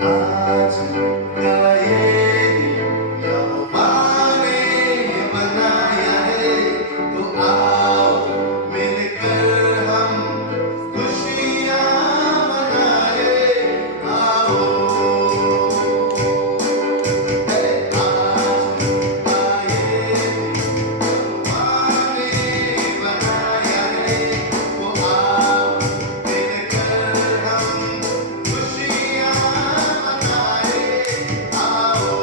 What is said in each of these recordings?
आज का ये दिन यहोवा ने बनाया है, तो आओ मिलकर हम खुशियाँ मनाए। आओ, आज का ये दिन यहोवा ने बनाया है, तो आओ मिलकर हम खुशियाँ मनाए। आओ,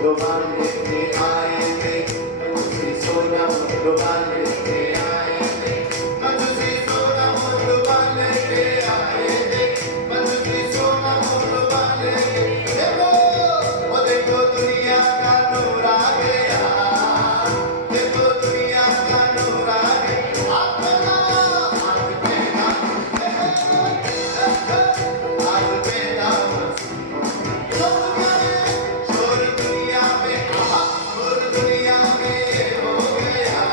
मुंडो वाले के आए थे मधुसी सोना मुंडो वाले के आए थे मधुसी सोना मुंडो वाले के आए थे मधुसी सोना मुंडो वाले के देखो वो देखो दुनिया का नूर आ गया देखो दुनिया का नूर आ गया हाथ पहना हाथ पहना शोर दुनिया में हो गया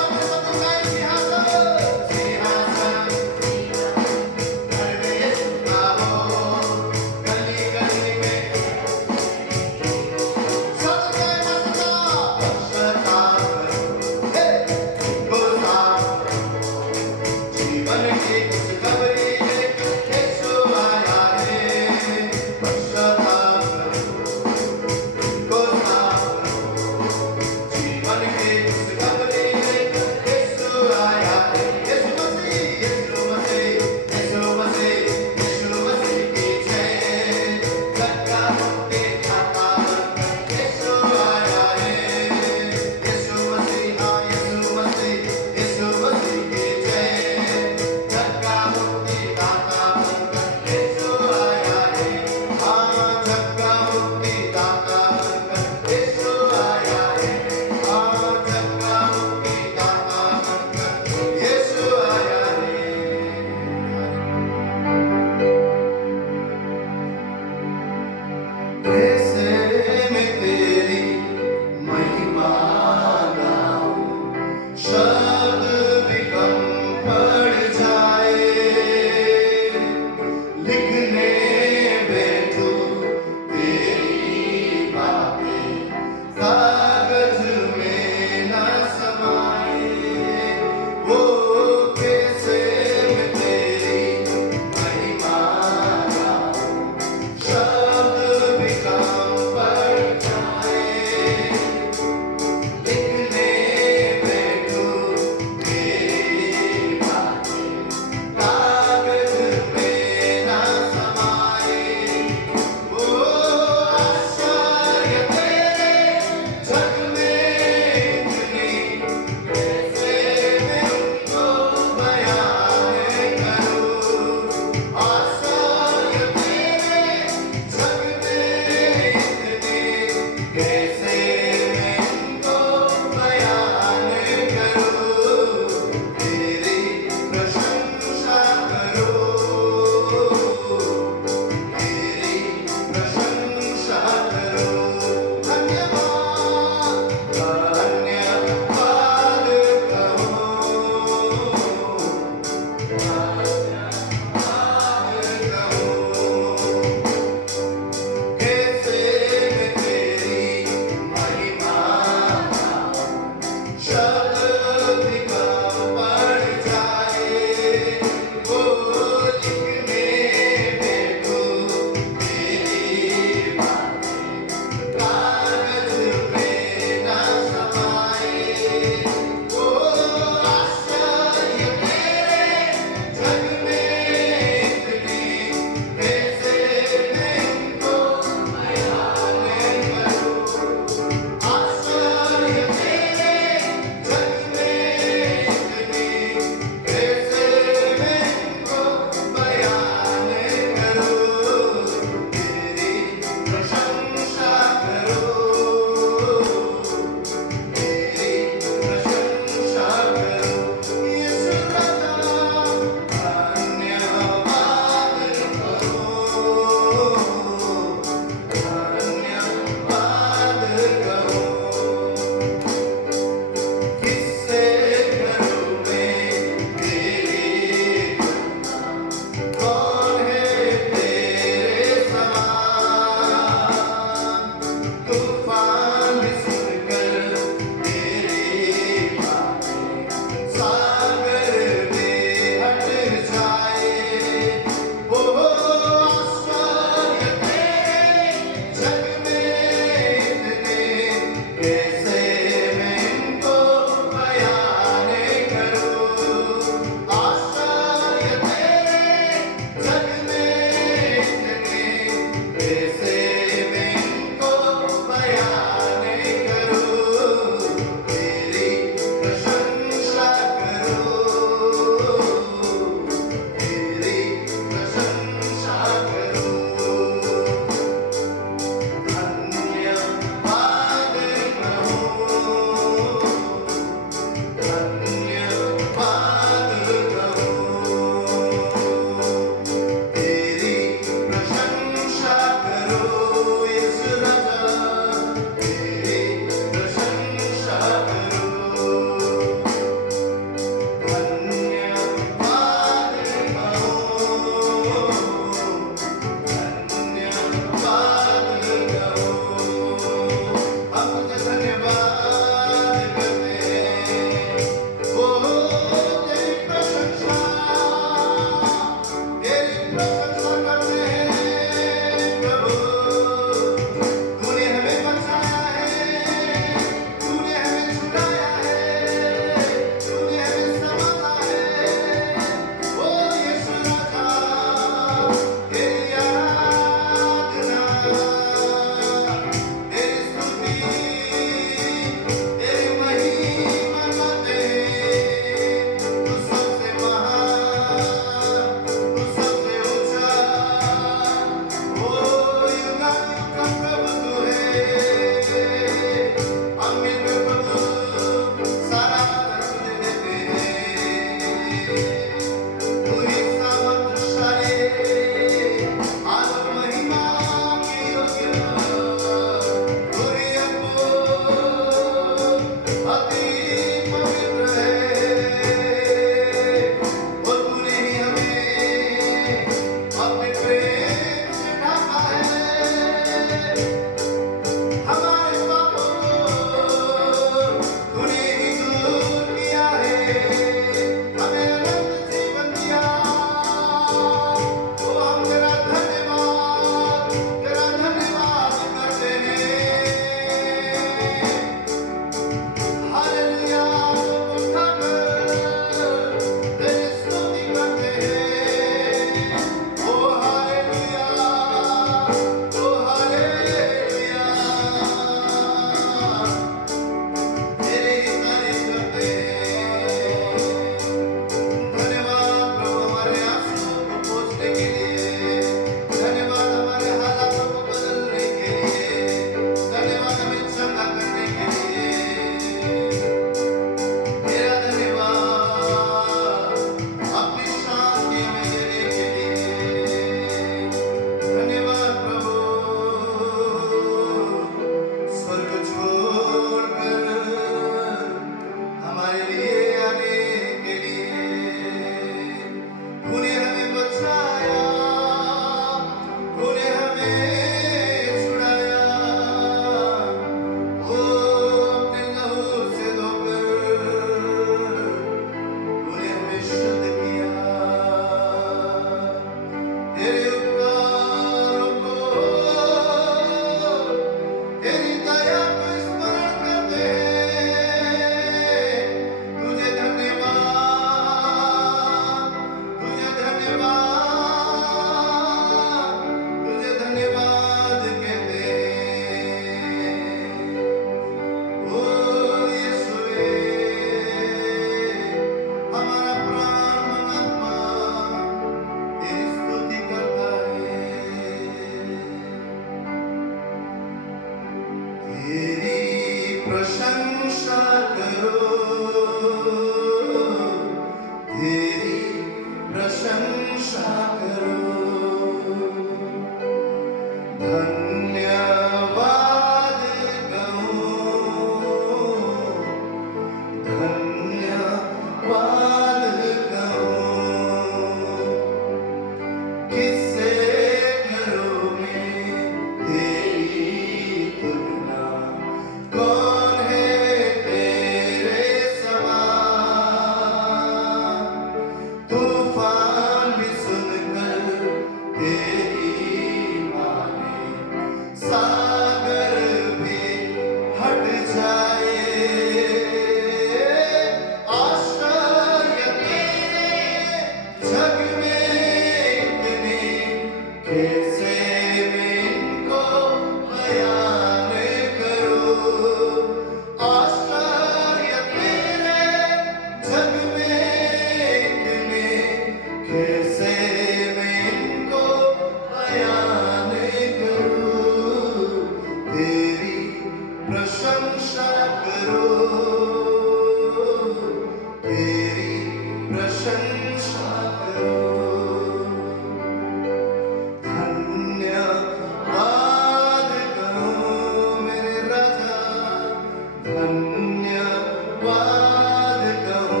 धन्यवाद कहो,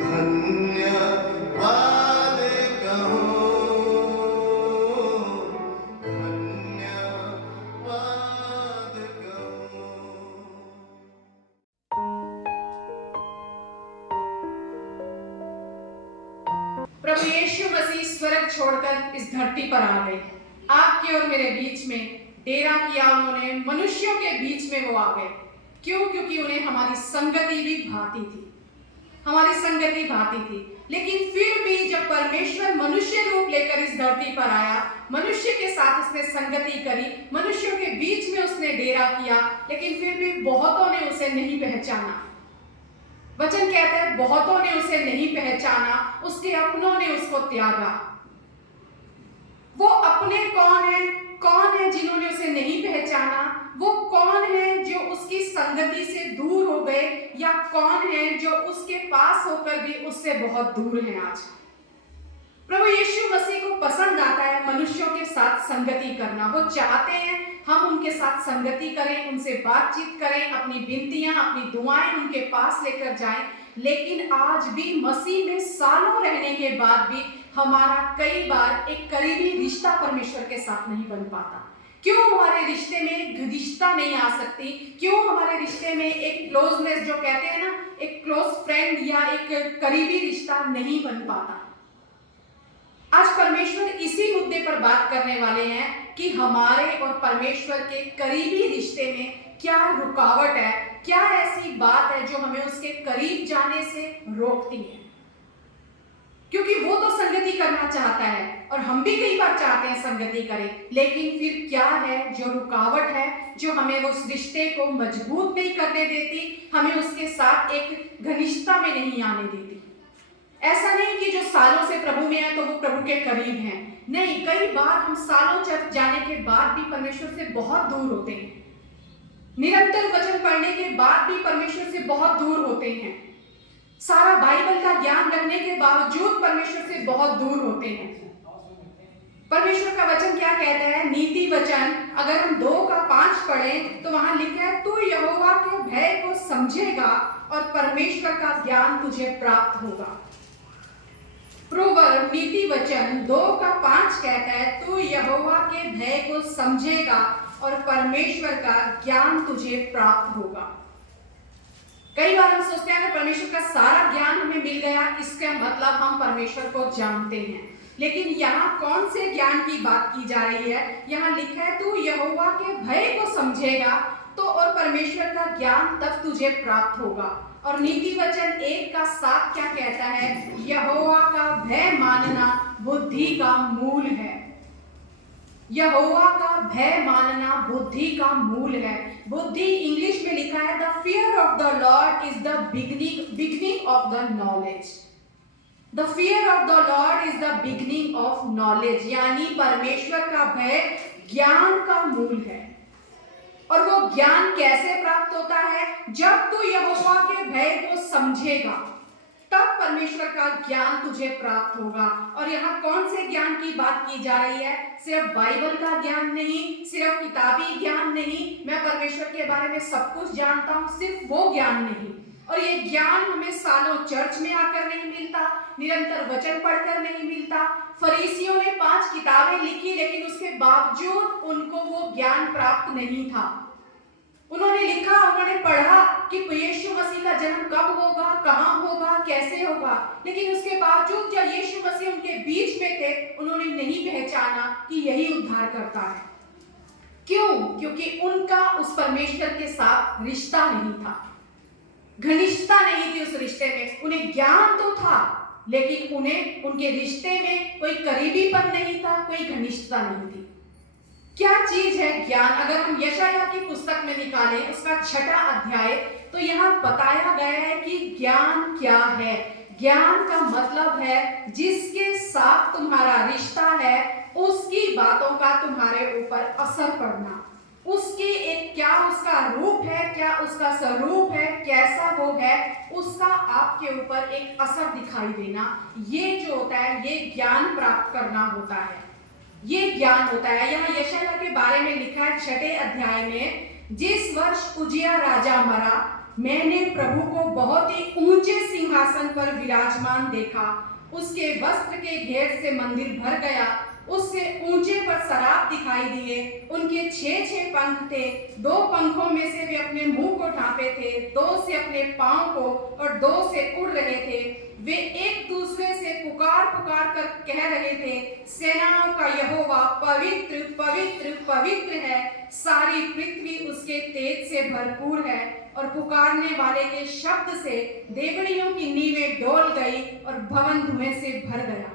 धन्यवाद कहो। प्रभु यीशु मसीह स्वर्ग छोड़कर इस धरती पर आ गए। आपके और मेरे बीच में डेरा किया उन्होंने, मनुष्यों के बीच में वो आ गए। क्यों? क्योंकि उन्हें हमारी संगति भी भाती थी, हमारी संगति भाती थी। लेकिन फिर भी जब परमेश्वर मनुष्य रूप लेकर इस धरती पर आया, मनुष्य के साथ उसने संगति करी, मनुष्यों के बीच में उसने डेरा किया, लेकिन फिर भी बहुतों ने उसे नहीं पहचाना। वचन कहता है बहुतों ने उसे नहीं पहचाना, उसके अपनों ने उसको त्यागा। वो अपने कौन है जिन्होंने उसे नहीं पहचाना? वो कौन है जो उसकी संगति से दूर हो गए, या कौन है जो उसके पास होकर भी उससे बहुत दूर हैं आज? प्रभु यीशु मसीह को पसंद आता है मनुष्यों के साथ संगति करना। वो चाहते हैं हम उनके साथ संगति करें, उनसे बातचीत करें, अपनी विनतियां, अपनी दुआएं उनके पास लेकर जाएं। लेकिन आज भी मसीह में सालों रहने के बाद भी हमारा कई बार एक करीबी रिश्ता परमेश्वर के साथ नहीं बन पाता। क्यों हमारे रिश्ते में एक घनिष्ठता नहीं आ सकती? क्यों हमारे रिश्ते में एक क्लोजनेस, जो कहते हैं ना, एक क्लोज फ्रेंड या एक करीबी रिश्ता नहीं बन पाता? आज परमेश्वर इसी मुद्दे पर बात करने वाले हैं कि हमारे और परमेश्वर के करीबी रिश्ते में क्या रुकावट है, क्या ऐसी बात है जो हमें उसके करीब जाने से रोकती है। क्योंकि वो तो संगति करना चाहता है और हम भी कई बार चाहते हैं संगति करें, लेकिन फिर क्या है जो रुकावट है जो हमें उस रिश्ते को मजबूत नहीं करने देती, हमें उसके साथ एक घनिष्ठता में नहीं आने देती। ऐसा नहीं कि जो सालों से प्रभु में है तो वो प्रभु के करीब हैं। नहीं, कई बार हम सालों चर्च जाने के बाद भी परमेश्वर से बहुत दूर होते हैं। निरंतर वचन पढ़ने के बाद भी परमेश्वर से बहुत दूर होते हैं। सारा बाइबल का ज्ञान रखने के बावजूद परमेश्वर से बहुत दूर होते हैं। परमेश्वर का वचन क्या कहता है? नीति वचन अगर हम 2:5 पढ़ें तो वहां लिखा है, तू यहोवा के भय को समझेगा और परमेश्वर का ज्ञान तुझे प्राप्त होगा। प्रोवर्ब नीति वचन 2:5 कहता है, तू यहोवा के भय को समझेगा और परमेश्वर का ज्ञान तुझे प्राप्त होगा। कई बार हम सोचते हैं कि परमेश्वर का सारा ज्ञान हमें मिल गया, इसका मतलब हम परमेश्वर को जानते हैं। लेकिन यहाँ कौन से ज्ञान की बात की जा रही है? यहाँ लिखा है, तू यहोवा के भय को समझेगा तो और परमेश्वर का ज्ञान तब तुझे प्राप्त होगा। और नीति वचन 1:7 क्या कहता है? यहोवा का भय मानना बुद्धि का मूल है। यहोवा का भय मानना बुद्धि का मूल है। बुद्धि इंग्लिश में लिखा है, the fear of the Lord is the beginning of the knowledge. The fear of the Lord is the beginning of knowledge, यानी परमेश्वर का भय ज्ञान का मूल है। और वो ज्ञान कैसे प्राप्त होता है? जब तू यहोवा के भय को समझेगा तब परमेश्वर का ज्ञान तुझे प्राप्त होगा। और यहाँ कौन से ज्ञान की बात की जा रही है? सिर्फ बाइबल का ज्ञान नहीं, सिर्फ किताबी ज्ञान नहीं, मैं परमेश्वर के बारे में सब कुछ जानता हूँ, सिर्फ वो ज्ञान नहीं। और ये ज्ञान हमें सालों चर्च में आकर नहीं मिलता, निरंतर वचन पढ़कर नहीं मिलता। फरीसियों ने 5 किताबें लिखी, लेकिन उसके बावजूद उनको वो ज्ञान प्राप्त नहीं था। उन्होंने लिखा, उन्होंने पढ़ा कि यीशु मसीह का जन्म कब होगा, कहाँ होगा, कैसे होगा, लेकिन उसके बावजूद जब यीशु मसीह उनके बीच में थे, उन्होंने नहीं पहचाना कि यही उद्धार करता है। क्यों? क्योंकि उनका उस परमेश्वर के साथ रिश्ता नहीं था, घनिष्ठता नहीं थी उस रिश्ते में। उन्हें ज्ञान तो था, लेकिन उन्हें उनके रिश्ते में कोई करीबीपन नहीं था, कोई घनिष्ठता नहीं थी। क्या चीज है ज्ञान? अगर हम यशायाह की पुस्तक में निकालें उसका 6वां अध्याय, तो यहाँ बताया गया है कि ज्ञान क्या है। ज्ञान का मतलब है जिसके साथ तुम्हारा रिश्ता है, उसकी बातों का तुम्हारे ऊपर असर पड़ना, उसकी एक क्या उसका रूप है, क्या उसका स्वरूप है, कैसा वो है, उसका आपके ऊपर एक असर दिखाई देना। ये जो होता है, ये ज्ञान प्राप्त करना होता है, ये ज्ञान होता है। यहाँ यशायाह के बारे में लिखा है 6वें अध्याय में, जिस वर्ष उजिया राजा मरा, मैंने प्रभु को बहुत ही ऊंचे सिंहासन पर विराजमान देखा। उसके वस्त्र के घेर से मंदिर भर गया। उससे ऊंचे पर सराप दिखाई दिए। उनके 6 पंख थे। 2 पंखों में से वे अपने मुंह को ढांपे थे, 2 से अपने पांव को और 2 से उड़ रहे थे। वे एक दूसरे से पुकार पुकार कर कह रहे थे, सेनाओं का यहोवा पवित्र पवित्र पवित्र है, सारी पृथ्वी उसके तेज से भरपूर है। और पुकारने वाले के शब्द से देवड़ियों की नींवें डोल गई और भवन धुएं से भर गया।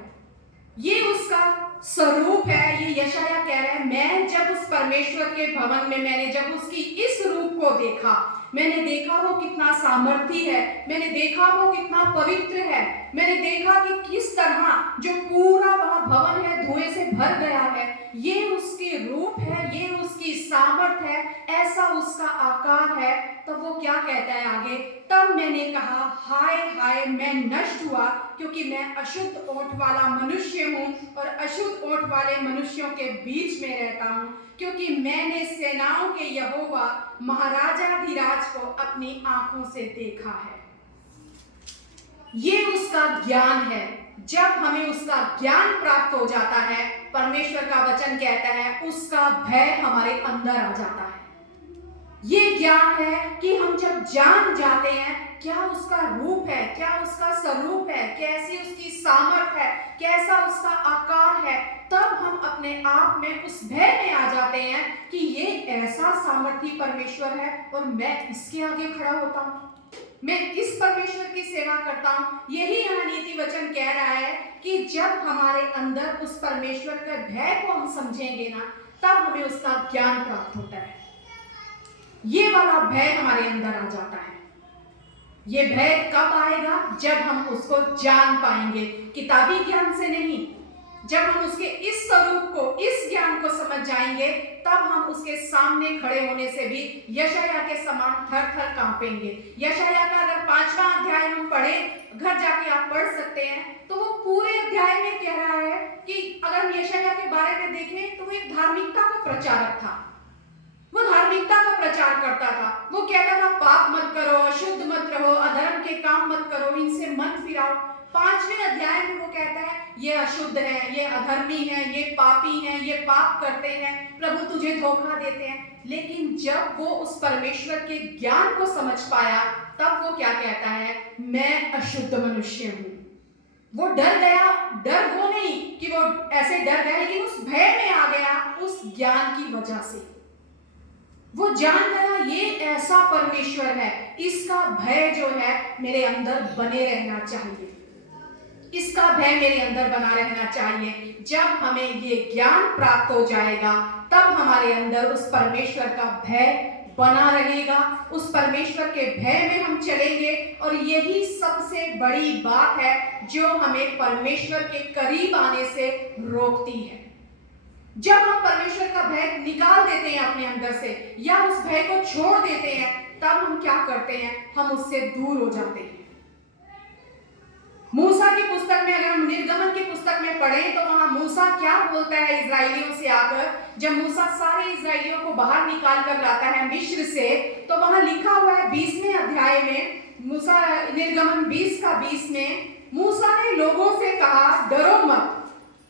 ये उसका स्वरूप है। ये यशाया कह रहा है, मैं जब उस परमेश्वर के भवन में मैंने जब उसकी इस रूप को देखा, मैंने देखा वो कितना सामर्थी है, मैंने देखा वो कितना पवित्र है, मैंने देखा कि किस तरह जो पूरा वह भवन है धुएं से भर गया है। ये उसके रूप है, ये उसकी सामर्थ है, ऐसा उसका आकार है। तो वो क्या कहता है आगे, तब मैंने कहा, हाय हाय मैं नष्ट हुआ, क्योंकि मैं अशुद्ध ओठ वाला मनुष्य हूँ और अशुद्ध ओठ वाले मनुष्यों के बीच में रहता हूँ, क्योंकि मैंने सेनाओं के यहोवा महाराजाधिराज को अपनी आंखों से देखा है। ये उसका ज्ञान है। जब हमें उसका ज्ञान प्राप्त हो जाता है, परमेश्वर का वचन कहता है उसका भय हमारे अंदर आ जाता है। ये ज्ञान है कि हम जब जान जाते हैं क्या उसका रूप है, क्या उसका स्वरूप है, कैसी उसकी सामर्थ है, कैसा उसका आकार है, तब हम अपने आप में उस भय में आ जाते हैं कि ये ऐसा सामर्थी परमेश्वर है और मैं इसके आगे खड़ा होता हूँ, मैं इस परमेश्वर की सेवा करता हूँ। यही यहाँ नीति वचन कह रहा है कि जब हमारे अंदर उस परमेश्वर का भय को हम समझेंगे ना, तब हमें उसका ज्ञान प्राप्त होता है। ये वाला भय हमारे अंदर आ जाता है। ये भय कब आएगा? जब हम उसको जान पाएंगे, किताबी ज्ञान से नहीं। जब हम उसके इस स्वरूप को, इस ज्ञान को समझ जाएंगे, तब हम उसके सामने खड़े होने से भी यशाया के समान थर थर कांपेंगे। यशाया का अगर 5वां अध्याय हम पढ़े, घर जाके आप पढ़ सकते हैं, तो वो पूरे अध्याय में कह रहा है कि अगर हम यशाया के बारे में देखें तो वो एक धार्मिकता का प्रचारक था। वो धार्मिकता का प्रचार करता था। वो कहता था पाप मत करो, अशुद्ध मत रहो, अधर्म के काम मत करो, इनसे मन फिराओ। 5वें अध्याय में वो कहता है ये अशुद्ध है, ये अधर्मी है, ये पापी हैं, ये पाप करते हैं, प्रभु तुझे धोखा देते हैं। लेकिन जब वो उस परमेश्वर के ज्ञान को समझ पाया, तब वो क्या कहता है, मैं अशुद्ध मनुष्य हूं। वो डर गया। डर वो नहीं कि वो ऐसे डर गया, लेकिन उस भय में आ गया उस ज्ञान की वजह से। वो जान गया ये ऐसा परमेश्वर है, इसका भय जो है मेरे अंदर बने रहना चाहिए, इसका भय मेरे अंदर बना रहना चाहिए। जब हमें ये ज्ञान प्राप्त हो जाएगा, तब हमारे अंदर उस परमेश्वर का भय बना रहेगा। उस परमेश्वर के भय में हम चलेंगे, और यही सबसे बड़ी बात है जो हमें परमेश्वर के करीब आने से रोकती है। जब हम परमेश्वर का भय निकाल देते हैं अपने अंदर से, या उस भय को छोड़ देते हैं, तब हम क्या करते हैं, हम उससे दूर हो जाते हैं। मूसा की पुस्तक में, अगर हम निर्गमन की पुस्तक में पढ़ें, तो वहां मूसा क्या बोलता है इजराइलियों से आकर, जब मूसा सारे इजराइलियों को बाहर निकाल कर लाता है मिस्र से, तो वहां लिखा हुआ है 20वें अध्याय में, मूसा निर्गमन 20 का 20 में, मूसा ने लोगों से कहा, डरो मत,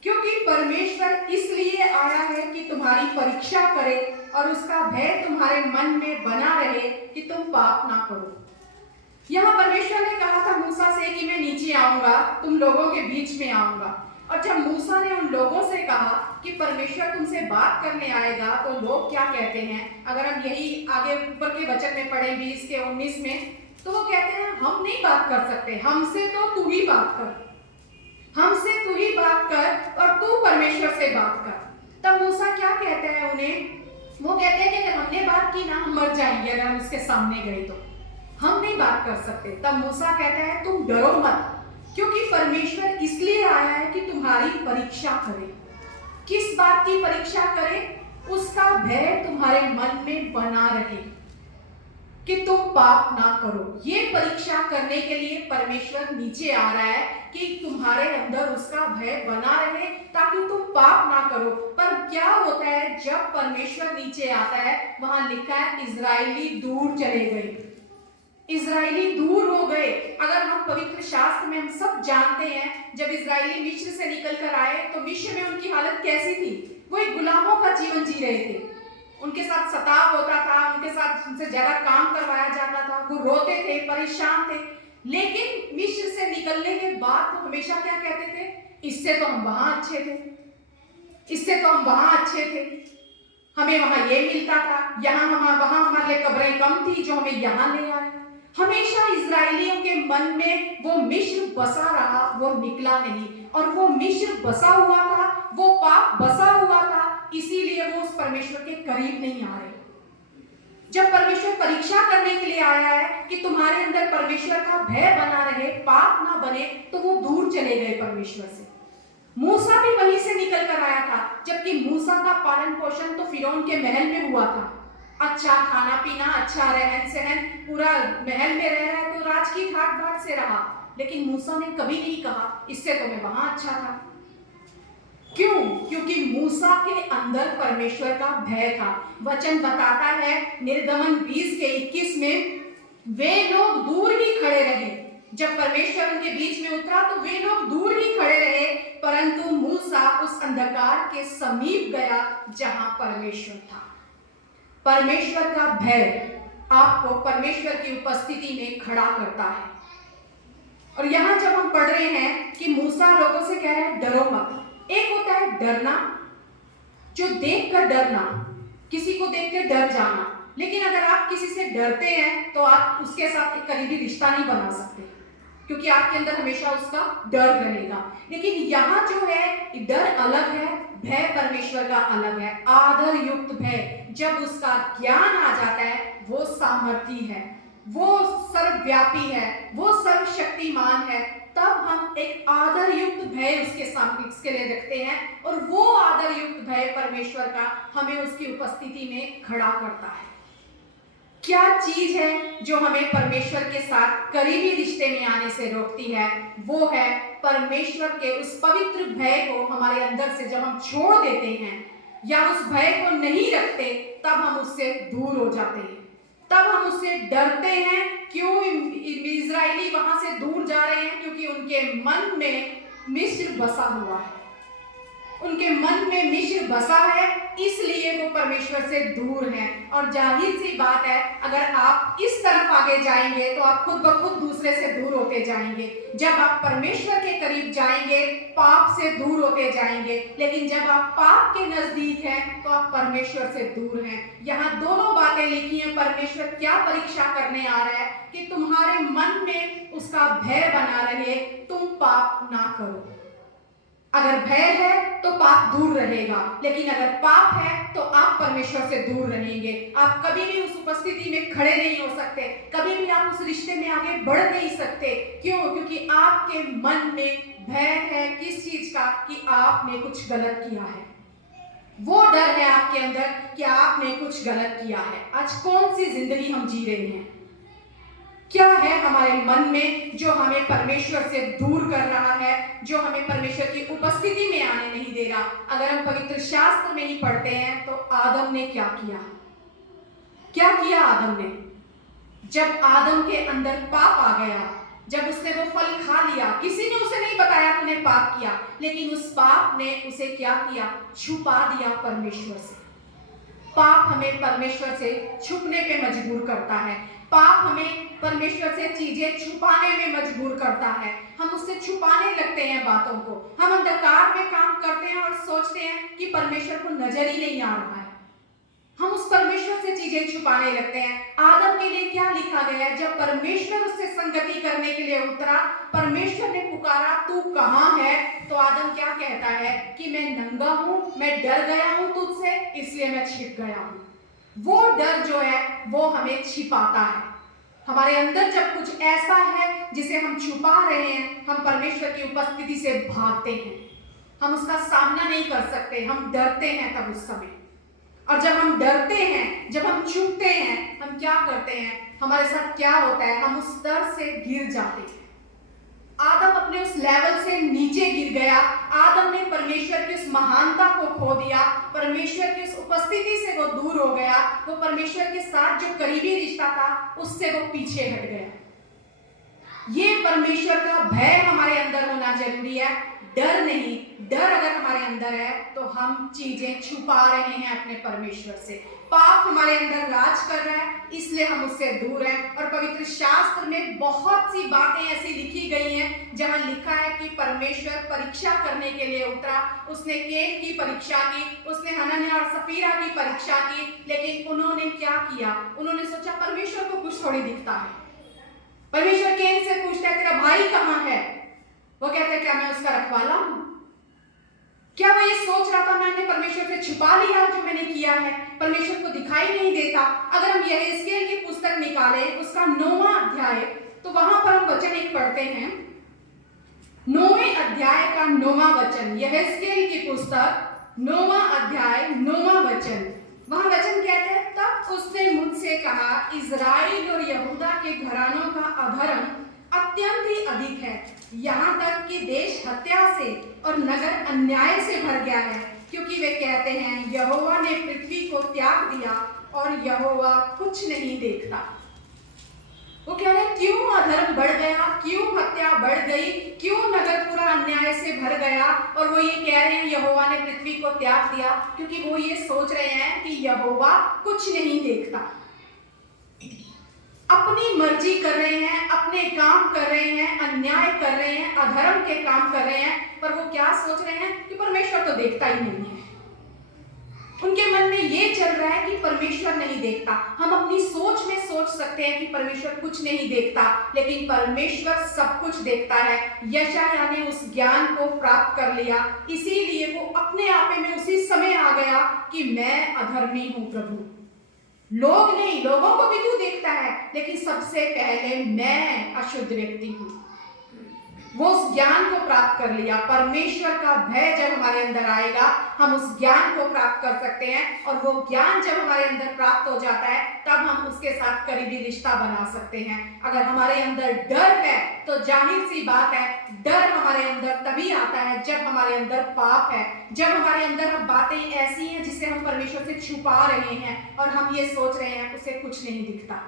क्योंकि परमेश्वर इसलिए आया है कि तुम्हारी परीक्षा करे और उसका भय तुम्हारे मन में बना रहे कि तुम पाप ना करो। यहाँ परमेश्वर ने कहा था मूसा से कि मैं नीचे आऊंगा, तुम लोगों के बीच में आऊंगा। और जब मूसा ने उन लोगों से कहा कि परमेश्वर तुमसे बात करने आएगा, तो लोग क्या कहते हैं, अगर हम यही आगे ऊपर के वचन में पढ़ें 20 के 19 में, तो वो कहते हैं हम नहीं बात कर सकते, हमसे तो तू ही बात कर, हमसे तू ही बात कर और तू परमेश्वर से बात कर। तब मूसा क्या कहते हैं उन्हें, वो कहते हैं कि अगर हमने बात की ना, हम मर जाएंगे अगर हम उसके सामने गए, तो हम नहीं बात कर सकते। तब मूसा कहता है तुम डरो मत, क्योंकि परमेश्वर इसलिए आया है कि तुम्हारी परीक्षा करे। किस बात की परीक्षा करे? उसका भय तुम्हारे मन में बना रहे। कि तुम पाप ना करो। ये परीक्षा करने के लिए परमेश्वर नीचे आ रहा है कि तुम्हारे अंदर उसका भय बना रहे ताकि तुम पाप ना करो। पर क्या होता है जब परमेश्वर नीचे आता है, वहां लिखा है इजरायली दूर चले गए, इजरायली दूर हो गए। अगर हम पवित्र शास्त्र में हम सब जानते हैं जब इजरायली मिस्र से निकल कर आए तो मिस्र में उनकी हालत कैसी थी? वो एक गुलामों का जीवन जी रहे थे, उनके साथ सताव होता था, उनके साथ उनसे ज्यादा काम करवाया जाता था, वो रोते थे, परेशान थे। लेकिन मिस्र से निकलने के बाद वो हमेशा क्या कहते थे? इससे तो हम वहां अच्छे थे, इससे तो हम वहां अच्छे थे, हमें वहां ये मिलता था, वहां हमारे लिए कब्रें कम थी जो हमें यहाँ ले आए। हमेशा इजरायलियों के मन में वो मिस्र बसा रहा, वो निकला नहीं। और वो मिस्र बसा हुआ था, वो पाप बसा हुआ था, इसीलिए वो उस परमेश्वर के करीब नहीं आ रहे। जब परमेश्वर परीक्षा करने के लिए आया है कि तुम्हारे अंदर परमेश्वर का भय बना रहे, पाप ना बने, तो वो दूर चले गए परमेश्वर से। मूसा भी वहीं से निकल कर आया था, जबकि मूसा का पालन पोषण तो फिरौन के महल में हुआ था। अच्छा खाना पीना, अच्छा रहन सहन, पूरा महल में रह रहा है तो राज की ठाट बाट से रहा। लेकिन मूसा ने कभी नहीं कहा इससे तो मैं वहां अच्छा था। क्यों? क्योंकि मूसा के अंदर परमेश्वर का भय था। वचन बताता है निर्गमन 20 के 21 में, वे लोग दूर ही खड़े रहे। जब परमेश्वर उनके बीच में उतरा तो वे लोग दूर ही खड़े रहे, परंतु मूसा उस अंधकार के समीप गया जहां परमेश्वर था। परमेश्वर का भय आपको परमेश्वर की उपस्थिति में खड़ा करता है। और यहां जब हम पढ़ रहे हैं कि मूसा लोगों से कह रहे हैं डरो मत। एक होता है डरना, जो देखकर डरना, किसी को देख के डर जाना। लेकिन अगर आप किसी से डरते हैं तो आप उसके साथ एक करीबी रिश्ता नहीं बना सकते, क्योंकि आपके अंदर हमेशा उसका डर रहेगा। लेकिन यहाँ जो है डर अलग है, भय परमेश्वर का अलग है। आदर युक्त भय, जब उसका ज्ञान आ जाता है, वो सामर्थी है, वो सर्वव्यापी है, वो सर्वशक्तिमान है, तब हम एक आदर युक्त भय उसके सामने इसके लिए रखते हैं। और वो आदर युक्त भय परमेश्वर का हमें उसकी उपस्थिति में खड़ा करता है। क्या चीज है जो हमें परमेश्वर के साथ करीबी रिश्ते में आने से रोकती है? वो है परमेश्वर के उस पवित्र भय को हमारे अंदर से जब हम छोड़ देते हैं या उस भय को नहीं रखते, तब हम उससे दूर हो जाते हैं, तब हम उससे डरते हैं। क्यों इजरायली वहां से दूर जा रहे हैं? क्योंकि उनके मन में मिस्र बसा हुआ है, उनके मन में मिस्र बसा है, इसलिए वो परमेश्वर से दूर हैं। और जाहिर सी बात है, अगर आप इस तरफ आगे जाएंगे तो आप खुद ब खुद दूसरे से दूर होते जाएंगे। जब आप परमेश्वर के करीब जाएंगे, पाप से दूर होते जाएंगे। लेकिन जब आप पाप के नजदीक हैं तो आप परमेश्वर से दूर हैं। यहाँ दोनों बातें लिखी हैं। परमेश्वर क्या परीक्षा करने आ रहा है कि तुम्हारे मन में उसका भय बना रहे, तुम पाप ना करो। अगर भय है तो पाप दूर रहेगा, लेकिन अगर पाप है तो आप परमेश्वर से दूर रहेंगे। आप कभी भी उस उपस्थिति में खड़े नहीं हो सकते, कभी भी आप उस रिश्ते में आगे बढ़ नहीं सकते। क्यों? क्योंकि आपके मन में भय है किस चीज का? कि आपने कुछ गलत किया है। वो डर है आपके अंदर कि आपने कुछ गलत किया है। आज कौन सी जिंदगी हम जी रहे हैं? क्या है हमारे मन में जो हमें परमेश्वर से दूर कर रहा है, जो हमें परमेश्वर की उपस्थिति में आने नहीं दे रहा? अगर हम पवित्र शास्त्र में ही पढ़ते हैं तो आदम ने क्या किया? क्या किया आदम ने? जब आदम के अंदर पाप आ गया, जब उसने वो फल खा लिया, किसी ने उसे नहीं बताया तूने पाप किया, लेकिन उस पाप ने उसे क्या किया? छुपा दिया परमेश्वर से। पाप हमें परमेश्वर से छुपने पे मजबूर करता है। पाप हमें परमेश्वर से चीजें छुपाने में मजबूर करता है। हम उससे छुपाने लगते हैं बातों को। हम अंधकार में काम करते हैं और सोचते हैं कि परमेश्वर को नजर ही नहीं आ रहा है। हम उस परमेश्वर से चीजें छुपाने लगते हैं। आदम के लिए क्या लिखा गया है? जब परमेश्वर उससे संगति करने के लिए उतरा, परमेश्वर ने पुकारा तू कहाँ है? तो आदम क्या कहता है कि मैं नंगा हूं, मैं डर गया हूं तुझसे, इसलिए मैं छिप गया हूं। वो डर जो है वो हमें छिपाता है। हमारे अंदर जब कुछ ऐसा है जिसे हम छुपा रहे हैं, हम परमेश्वर की उपस्थिति से भागते हैं, हम उसका सामना नहीं कर सकते, हम डरते हैं तब उस समय। और जब हम डरते हैं, जब हम छुपते हैं, हम क्या करते हैं? हमारे साथ क्या होता है, हम उस स्तर से गिर जाते हैं। आदम अपने उस लेवल से नीचे गिर गया। आदम ने परमेश्वर की उस महानता को खो दिया, परमेश्वर की उस उपस्थिति से वो दूर हो गया, वो परमेश्वर के साथ जो करीबी रिश्ता था उससे वो पीछे हट गया। ये परमेश्वर का भय हमारे अंदर होना जरूरी है, डर नहीं। डर अगर हमारे अंदर है तो हम चीजें छुपा रहे हैं अपने परमेश्वर से। पाप हमारे अंदर राज कर रहा है, इसलिए हम उससे दूर हैं। और पवित्र शास्त्र में बहुत सी बातें ऐसी लिखी गई हैं जहां लिखा है कि परमेश्वर परीक्षा करने के लिए उतरा। उसने केन की परीक्षा की, उसने हनन्याह और सफीरा की परीक्षा की, लेकिन उन्होंने क्या किया, उन्होंने सोचा परमेश्वर को कुछ थोड़ी दिखता है। परमेश्वर केन से पूछता है तेरा भाई कहाँ है, वो कहता है क्या मैं उसका रखवाला हूं? क्या वो ये सोच रहा था मैंने परमेश्वर से छुपा लिया जो मैंने किया है, परमेश्वर को दिखाई नहीं देता? अगर हम यहेजकेल की पुस्तक निकालें उसका 9वां अध्याय, तो वहां पर हम वचन एक पढ़ते हैं, 9वें अध्याय का 9वां वचन, यहेजकेल की पुस्तक 9वां अध्याय 9वां वचन। वहां वचन कहते हैं तब उसने मुझसे कहा इजराइल और यहूदा के घरानों का अधर्म अत्यंत ही अधिक है, यहाँ तक कि देश हत्या से और नगर अन्याय से भर गया है, क्योंकि वे कहते हैं यहोवा ने पृथ्वी को त्याग दिया और यहोवा कुछ नहीं देखता। वो कह रहे हैं क्यों अधर्म बढ़ गया, क्यों हत्या बढ़ गई, क्यों नगर पूरा अन्याय से भर गया? और वो ये कह रहे हैं यहोवा ने पृथ्वी को त्याग दिया, क्योंकि वो ये सोच रहे हैं कि यहोवा कुछ नहीं देखता। अपनी मर्जी कर रहे हैं, अपने काम कर रहे हैं, अन्याय कर रहे हैं, अधर्म के काम कर रहे हैं, पर वो क्या सोच रहे हैं कि परमेश्वर तो देखता ही नहीं है। उनके मन में ये चल रहा है कि परमेश्वर नहीं देखता। हम अपनी सोच में सोच सकते हैं कि परमेश्वर कुछ नहीं देखता, लेकिन परमेश्वर सब कुछ देखता है। यशायाह ने उस ज्ञान को प्राप्त कर लिया, इसीलिए वो अपने आपे में उसी समय आ गया कि मैं अधर्मी हूं प्रभु, लोग नहीं, लोगों को भी तू देखता है, लेकिन सबसे पहले मैं अशुद्ध व्यक्ति हूं। वो उस ज्ञान को प्राप्त कर लिया। परमेश्वर का भय जब हमारे अंदर आएगा हम उस ज्ञान को प्राप्त कर सकते हैं, और वो ज्ञान जब हमारे अंदर प्राप्त हो जाता है तब हम उसके साथ करीबी रिश्ता बना सकते हैं। अगर हमारे अंदर डर है तो जाहिर सी बात है डर हमारे अंदर तभी आता है जब हमारे अंदर पाप है, जब हमारे अंदर हम बातें ऐसी हैं जिसे हम परमेश्वर से छुपा रहे हैं और हम ये सोच रहे हैं उसे कुछ नहीं दिखता,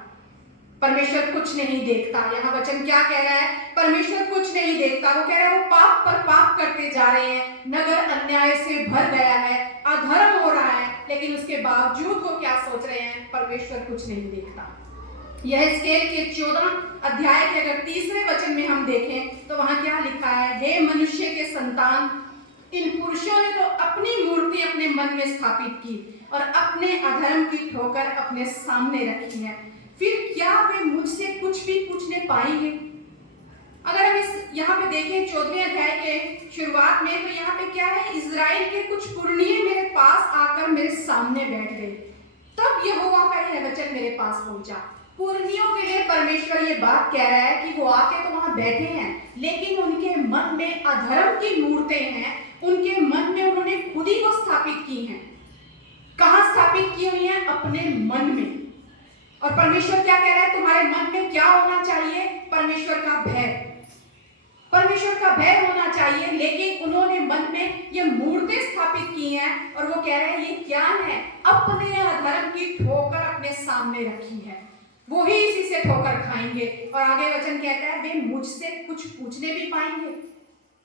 परमेश्वर कुछ नहीं देखता। यहाँ वचन क्या कह रहा है? परमेश्वर कुछ नहीं देखता। वो कह रहा है वो पाप पर पाप करते जा रहे हैं, नगर अन्याय से भर गया है, अधर्म हो रहा है, लेकिन उसके बावजूद वो क्या सोच रहे हैं? परमेश्वर कुछ नहीं देखता। यहेजकेल के 14 अध्याय के अगर 3रे वचन में हम देखें तो वहां क्या लिखा है? हे मनुष्य के संतान, इन पुरुषों ने तो अपनी मूर्ति अपने मन में स्थापित की और अपने अधर्म की ठोकर अपने सामने रखी है, फिर क्या वे मुझसे कुछ भी पूछने पाएंगे? अगर हम इस यहाँ पे देखें 14वें अध्याय के शुरुआत में, तो यहाँ पे क्या है? इजराइल के कुछ पुरनिये मेरे पास आकर मेरे सामने बैठ गए, तब यहोवा का यह वचन मेरे पास पहुंचा। पुरनियों के लिए परमेश्वर ये बात कह रहा है कि वो आके तो वहां बैठे हैं, लेकिन उनके मन में अधर्म की मूर्तें हैं, उनके मन में उन्होंने खुद ही को स्थापित की हैं। कहाँ स्थापित की हुई हैं? अपने मन में। और परमेश्वर क्या कह रहा है? तुम्हारे मन में क्या होना चाहिए? परमेश्वर का भय, परमेश्वर का भय होना चाहिए, लेकिन उन्होंने मन में ये मूर्तें स्थापित की हैं और वो कह रहे हैं ये क्या है? अपने अधर्म की ठोकर अपने सामने रखी है, वो ही इसी से ठोकर खाएंगे। और आगे वचन कहता है वे मुझसे कुछ पूछने भी पाएंगे।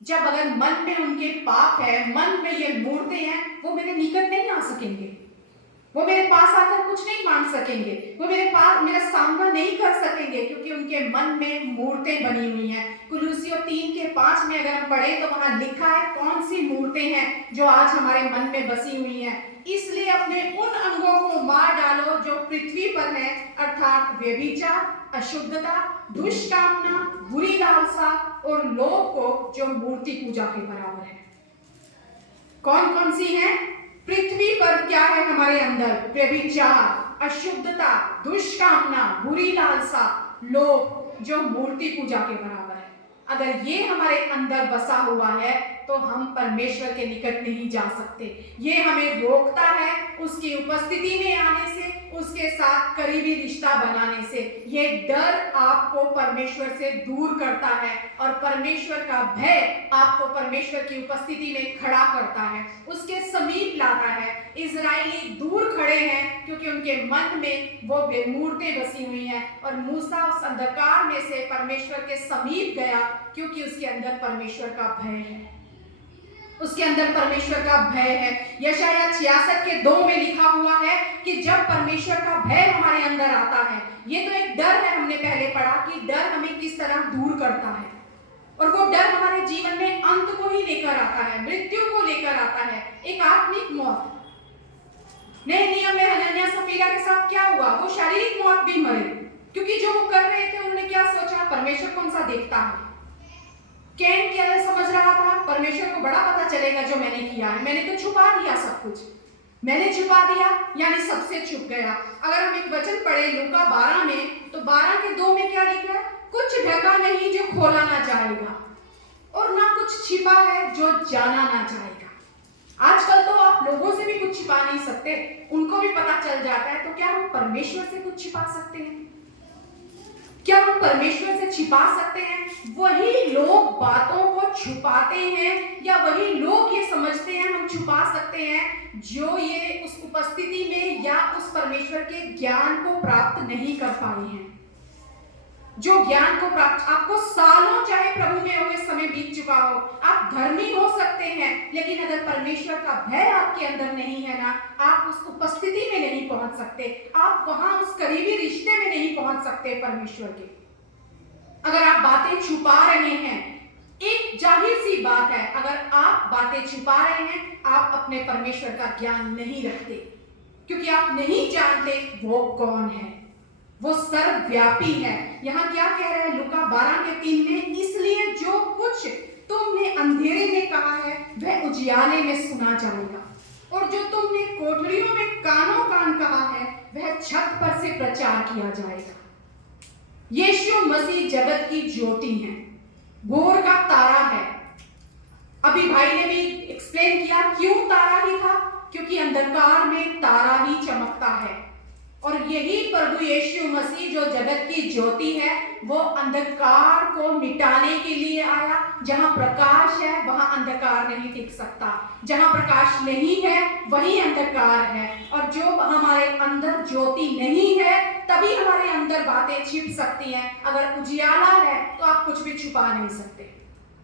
जब अगर मन में उनके पाप है, मन में ये मूर्तें हैं, वो मेरे निकट नहीं आ सकेंगे, वो मेरे पास आकर कुछ नहीं मांग सकेंगे, वो मेरे पास मेरा सामना नहीं कर सकेंगे, क्योंकि उनके मन में मूर्तें बनी हुई हैं। कुलुस्सियों 3:5 में अगर हम पढ़े तो वहां लिखा है कौन सी मूर्तें हैं जो आज हमारे मन में बसी हुई हैं। इसलिए अपने उन अंगों को मार डालो जो पृथ्वी पर है, अर्थात व्यभिचार, अशुद्धता, दुष्कामना, बुरी लालसा और लोभ को जो मूर्ति पूजा के बराबर है। कौन कौन सी हैं? पृथ्वी पर क्या है हमारे अंदर? व्यभिचार, अशुद्धता, दुष्कामना, बुरी लालसा, लोभ जो मूर्ति पूजा के बराबर है। अगर ये हमारे अंदर बसा हुआ है तो हम परमेश्वर के निकट नहीं जा सकते। ये हमें रोकता है उसकी उपस्थिति में आने से, उसके साथ करीबी रिश्ता बनाने से। ये डर आपको परमेश्वर से दूर करता है और परमेश्वर का भय आपको परमेश्वर की उपस्थिति में खड़ा करता है, उसके समीप लाता है। इजरायली दूर खड़े हैं क्योंकि उनके मन में वो मूर्तें बसी हुई हैं, और मूसा उस अंधकार में से परमेश्वर के समीप गया क्योंकि उसके अंदर परमेश्वर का भय है, उसके अंदर परमेश्वर का भय है। यशायाह 66 के 2 में लिखा हुआ है कि जब परमेश्वर का भय हमारे अंदर आता है, ये तो एक डर है, हमने पहले पढ़ा कि डर हमें किस तरह दूर करता है, और वो डर हमारे जीवन में अंत को ही लेकर आता है, मृत्यु को लेकर आता है, एक आत्मिक मौत। नए नियम में हनन्याह सफीरा के साथ क्या हुआ? वो शारीरिक मौत भी मरे, क्योंकि जो वो कर रहे थे उन्होंने क्या सोचा, परमेश्वर कौन सा देखता है। कैन क्या समझ रहा था, परमेश्वर को बड़ा पता चलेगा जो मैंने किया है, मैंने तो छुपा दिया, सब कुछ मैंने छुपा दिया, यानी सबसे छुप गया। अगर हम एक वचन पढ़े लूका 12 में, तो 12 के 2 में क्या लिखा है? कुछ ढका नहीं जो खोला ना जाएगा, और ना कुछ छिपा है जो जाना ना जाएगा। आजकल तो आप लोगों से भी कुछ छिपा नहीं सकते, उनको भी पता चल जाता है, तो क्या हम परमेश्वर से कुछ छिपा सकते हैं? क्या हम परमेश्वर से छिपा सकते हैं? वही लोग बातों को छुपाते हैं, या वही लोग ये समझते हैं हम छुपा सकते हैं, जो ये उस उपस्थिति में या उस परमेश्वर के ज्ञान को प्राप्त नहीं कर पाए हैं। जो ज्ञान को प्राप्त, आपको सालों चाहे प्रभु में हुए समय बीत चुका हो, आप धर्मी हो सकते हैं, लेकिन अगर परमेश्वर का भय आपके अंदर नहीं है ना, आप उस उपस्थिति में नहीं पहुंच सकते, आप वहां उस करीबी रिश्ते में नहीं पहुंच सकते परमेश्वर के। अगर आप बातें छुपा रहे हैं, एक जाहिर सी बात है, अगर आप बातें छुपा रहे हैं, आप अपने परमेश्वर का ज्ञान नहीं रखते, क्योंकि आप नहीं जानते वो कौन है, वो सर्वव्यापी है। यहाँ क्या कह रहा है लूका 12 के 3 में? इसलिए जो कुछ तुमने अंधेरे में कहा है वह उजियाले में सुना जाएगा, और जो तुमने कोठरियों में कानों कान कहा है वह छत पर से प्रचार किया जाएगा। यीशु मसीह जगत की ज्योति है, भोर का तारा है। अभी भाई ने भी एक्सप्लेन किया क्यों तारा ही था, क्योंकि अंधकार में तारा ही चमकता है, और यही प्रभु यीशु मसीह जो जगत की ज्योति है, वो अंधकार को मिटाने के लिए आया। जहां प्रकाश है वहां अंधकार नहीं टिक सकता, जहां प्रकाश नहीं है वहीं अंधकार है, और जो हमारे अंदर ज्योति नहीं है तभी हमारे अंदर बातें छिप सकती हैं। अगर उजियाला है तो आप कुछ भी छुपा नहीं सकते,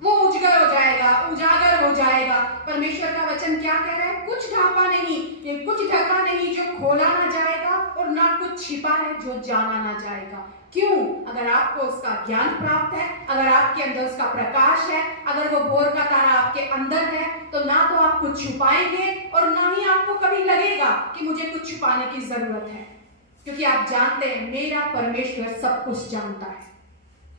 वो उजागर हो जाएगा, उजागर हो जाएगा। परमेश्वर का वचन क्या कह रहा है? कुछ ढांपा नहीं, ये कुछ ढका नहीं जो खोला ना जाएगा, और ना कुछ छिपा है जो जाना ना जाएगा। क्यों? अगर आपको उसका ज्ञान प्राप्त है, अगर आपके अंदर उसका प्रकाश है, अगर वो भोर का तारा आपके अंदर है, तो ना तो आप कुछ छुपाएंगे और ना ही आपको कभी लगेगा कि मुझे कुछ छुपाने की जरूरत है, क्योंकि आप जानते हैं मेरा परमेश्वर सब कुछ जानता है,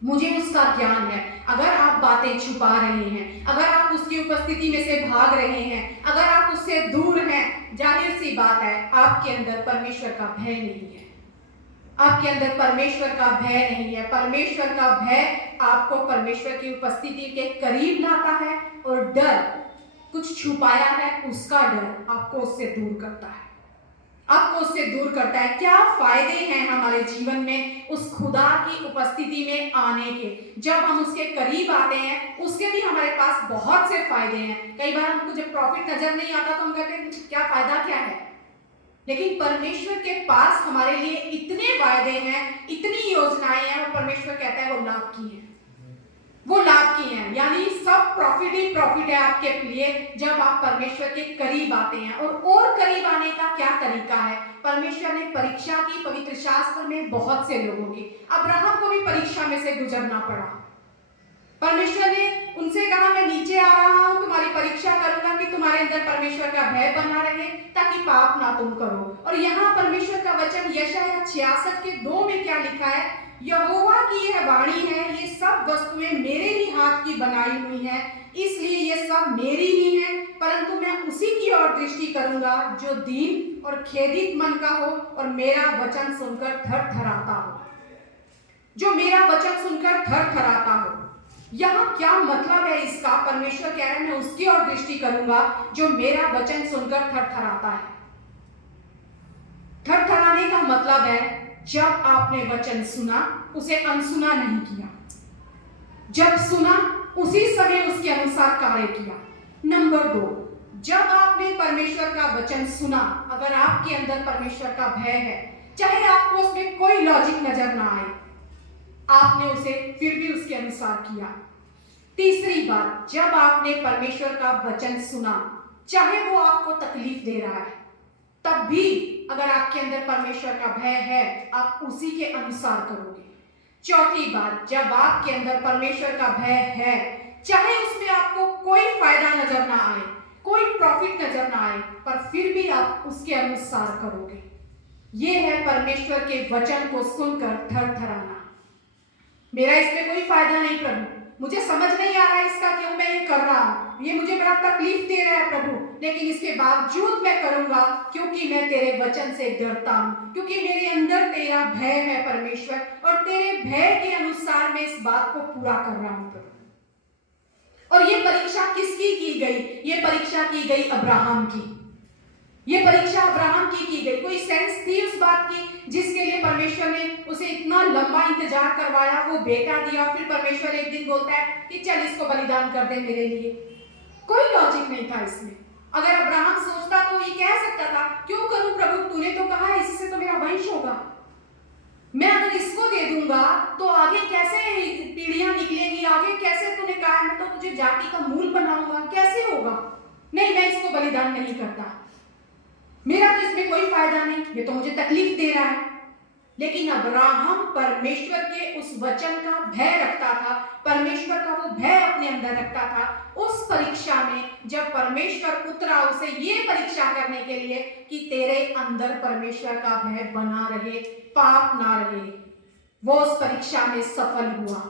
मुझे उसका ज्ञान है। अगर आप बातें छुपा रहे हैं, अगर आप उसकी उपस्थिति में से भाग रहे हैं, अगर आप उससे दूर हैं, जाहिर सी बात है आपके अंदर परमेश्वर का भय नहीं है, आपके अंदर परमेश्वर का भय नहीं है। परमेश्वर का भय आपको परमेश्वर की उपस्थिति के करीब लाता है, और डर, कुछ छुपाया है उसका डर आपको उससे दूर करता है, आपको उससे दूर करता है। क्या फायदे हैं हमारे जीवन में उस खुदा की उपस्थिति में आने के? जब हम उसके करीब आते हैं उसके भी हमारे पास बहुत से फायदे हैं। कई बार हमको जब प्रॉफिट नजर नहीं आता तो हम कहते हैं क्या फायदा क्या है, लेकिन परमेश्वर के पास हमारे लिए इतने वायदे हैं, इतनी योजनाएं हैं, और परमेश्वर कहता है वो लाभ की है, वो लाभ की हैं, यानी सब प्रॉफिट ही प्रॉफिट है आपके लिए जब आप परमेश्वर के करीब आते हैं। और करीब आने का क्या तरीका है? परमेश्वर ने परीक्षा की पवित्र शास्त्र में बहुत से लोगों की, अब्राहम को भी परीक्षा में से गुजरना पड़ा। परमेश्वर ने उनसे कहा मैं नीचे आ रहा हूं, तुम्हारी परीक्षा करूंगा कि तुम्हारे अंदर परमेश्वर का भय बना रहे, ताकि पाप ना तुम करो। और यहाँ परमेश्वर का वचन यशायाह 66 के 2 में क्या लिखा है? यहोवा की यह वाणी है, ये सब वस्तुएं मेरे ही हाथ की बनाई हुई हैं, इसलिए ये सब मेरी ही हैं, परंतु मैं उसी की ओर दृष्टि करूंगा जो दीन और खेदित मन का हो और मेरा वचन सुनकर थरथराता हो, जो मेरा वचन सुनकर थरथराता हो। यहाँ क्या मतलब है इसका? परमेश्वर कह रहे हैं मैं उसकी ओर दृष्टि करूंगा जो मेरा वचन सुनकर थरथराता है। थरथराने का मतलब है जब आपने वचन सुना उसे अनसुना नहीं किया, जब सुना उसी समय उसके अनुसार कार्य किया। नंबर 2, जब आपने परमेश्वर का वचन सुना, अगर आपके अंदर परमेश्वर का भय है, चाहे आपको उसमें कोई लॉजिक नजर ना आए, आपने उसे फिर भी उसके अनुसार किया। तीसरी बात, जब आपने परमेश्वर का वचन सुना, चाहे वो आपको तकलीफ दे रहा है, तब भी अगर आपके अंदर परमेश्वर का भय है, आप उसी के अनुसार करोगे। चौथी बात, जब आपके अंदर परमेश्वर का भय है, चाहे उसमें आपको कोई फायदा नजर ना आए, कोई प्रॉफिट नजर ना आए, पर फिर भी आप उसके अनुसार करोगे। यह है परमेश्वर के वचन को सुनकर थरथराना। मेरा इसमें कोई फायदा नहीं प्रभु, मुझे समझ नहीं आ रहा है इसका क्यों मैं ये कर रहा हूं, ये मुझे बड़ा तकलीफ दे रहा है प्रभु, लेकिन इसके बावजूद मैं करूंगा क्योंकि मैं तेरे वचन से डरता हूं, क्योंकि मेरे अंदर तेरा भय है परमेश्वर, और तेरे भय के अनुसार मैं इस बात को पूरा कर रहा हूं प्रभु। और ये परीक्षा किसकी की गई? ये परीक्षा की गई अब्राहम की। ये परीक्षा अब्राहम की गई। कोई सेंस थी उस बात की जिसके लिए परमेश्वर ने उसे इतना लंबा इंतजार करवाया, वो बेटा दिया, फिर परमेश्वर एक दिन बोलता है कि चल इसको बलिदान कर दे मेरे लिए। कोई लॉजिक नहीं था इसमें। अगर अब्राहम सोचता तो ये कह सकता था, क्यों करूं प्रभु, तूने तो कहा इससे तो मेरा वंश होगा, मैं अगर इसको दे दूंगा तो आगे कैसे पीढ़ियां निकलेंगी, आगे कैसे, तूने कहा मैं तो तुझे जाति का मूल बनाऊंगा, कैसे होगा? नहीं, मैं इसको बलिदान नहीं करता, मेरा तो इसमें कोई फायदा नहीं, ये तो मुझे तकलीफ दे रहा है। लेकिन अब्राहम परमेश्वर के उस वचन का भय रखता था, परमेश्वर का वो भय अपने अंदर रखता था। उस परीक्षा में जब परमेश्वर उतरा उसे ये परीक्षा करने के लिए कि तेरे अंदर परमेश्वर का भय बना रहे, पाप ना रहे, वो उस परीक्षा में सफल हुआ,